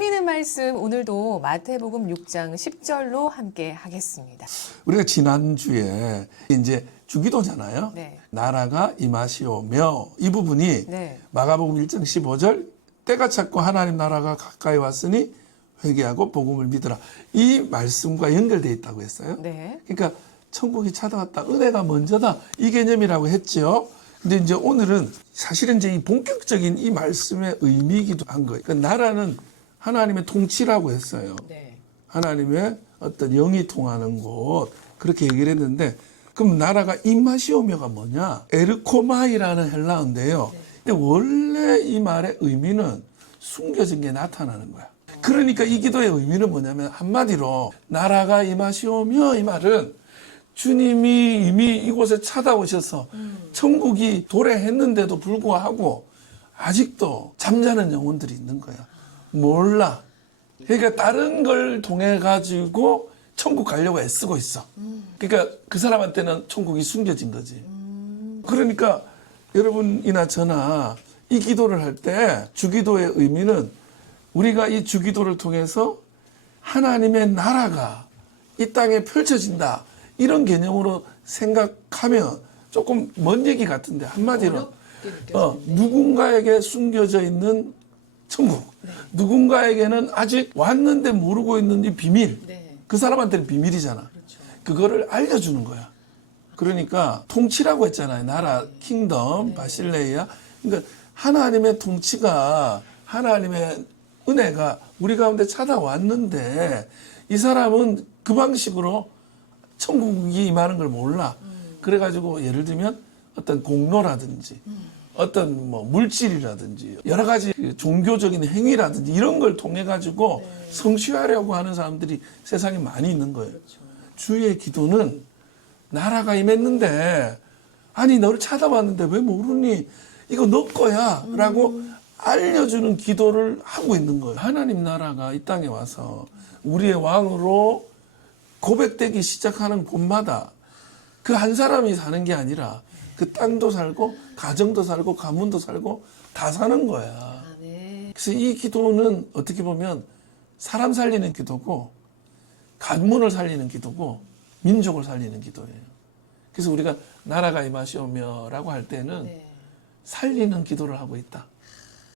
살리는 말씀 오늘도 마태복음 6장 10절로 함께 하겠습니다. 우리가 지난주에 이제 주기도잖아요. 네. 나라가 임하시오며 이 부분이 네. 마가복음 1장 15절 때가 찼고 하나님 나라가 가까이 왔으니 회개하고 복음을 믿으라. 이 말씀과 연결되어 있다고 했어요. 네. 그러니까 천국이 찾아왔다. 은혜가 먼저다. 이 개념이라고 했죠. 근데 이제 오늘은 사실은 이제 이 본격적인 이 말씀의 의미이기도 한 거예요. 그 나라는 하나님의 통치라고 했어요. 네. 하나님의 어떤 영이 통하는 곳 그렇게 얘기를 했는데 그럼 나라가 임마시오며가 뭐냐? 에르코마이라는 헬라어인데요. 근데 원래 이 말의 의미는 숨겨진 게 나타나는 거야. 그러니까 이 기도의 의미는 뭐냐면 한마디로 나라가 임하시오며 이 말은 주님이 이미 이곳에 찾아오셔서 천국이 도래했는데도 불구하고 아직도 잠자는 영혼들이 있는 거야. 몰라. 그러니까 다른 걸 통해 가지고 천국 가려고 애쓰고 있어. 그러니까 그 사람한테는 천국이 숨겨진 거지. 그러니까 여러분이나 저나 이 기도를 할 때 주기도의 의미는 우리가 이 주기도를 통해서 하나님의 나라가 이 땅에 펼쳐진다. 이런 개념으로 생각하면 조금 먼 얘기 같은데 한마디로 어, 누군가에게 숨겨져 있는 천국. 누군가에게는 아직 왔는데 모르고 있는 이 비밀. 네. 그 사람한테는 비밀이잖아. 그거를 알려주는 거야. 그러니까 통치라고 했잖아요. 나라, 킹덤, 바실레이아. 그러니까 하나님의 통치가 하나님의 은혜가 우리 가운데 찾아왔는데 이 사람은 그 방식으로 천국이 임하는 걸 몰라. 그래가지고 예를 들면 어떤 공로라든지 어떤 뭐 물질이라든지 여러 가지 그 종교적인 행위라든지 이런 걸 통해 가지고 성취하려고 하는 사람들이 세상에 많이 있는 거예요. 주의 기도는 나라가 임했는데 아니 너를 찾아봤는데 왜 모르니 이거 너 거야라고 알려주는 기도를 하고 있는 거예요. 하나님 나라가 이 땅에 와서 우리의 왕으로 고백되기 시작하는 곳마다 그 한 사람이 사는 게 아니라 그 땅도 살고 가정도 살고 가문도 살고 다 사는 거야. 아, 네. 그래서 이 기도는 어떻게 보면 사람 살리는 기도고 가문을 살리는 기도고 민족을 살리는 기도예요. 그래서 우리가 나라가 임하시오며라고 할 때는 네. 살리는 기도를 하고 있다.